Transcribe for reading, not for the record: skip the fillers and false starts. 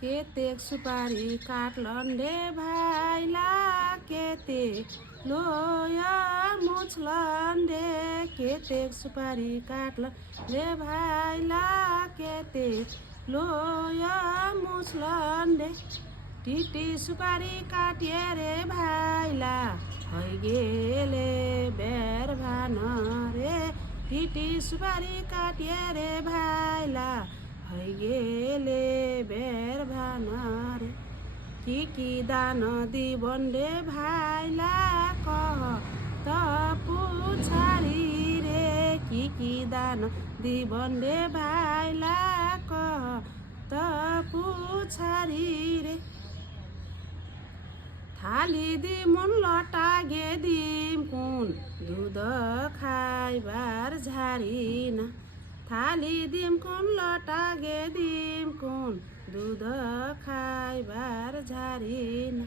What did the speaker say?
केतेक सुपारी काटलन रे भाइला केते लोया मुछलन रे केतेक सुपारी काटलन रे भाइला केते लोया मुछलन रे टिटी सुपारी काटिए रे भाइला হই গেলে বের ভান রে টিটি সুপারি কাটিয়ে রে ভাইলা হই গেলে বের ভান রে কি দান দিবন রে ভাইলা কহ ত পুছারি রে কি দান দিবন রে ভাইলা কহ ত পুছারি রে থালি দিমুন লটা গে দিম কোন দুধ খাইবার ঝাড়ি না থালি দিম কোন লটা গে দিম কোন দুধ খাইবার ঝাড়ি না।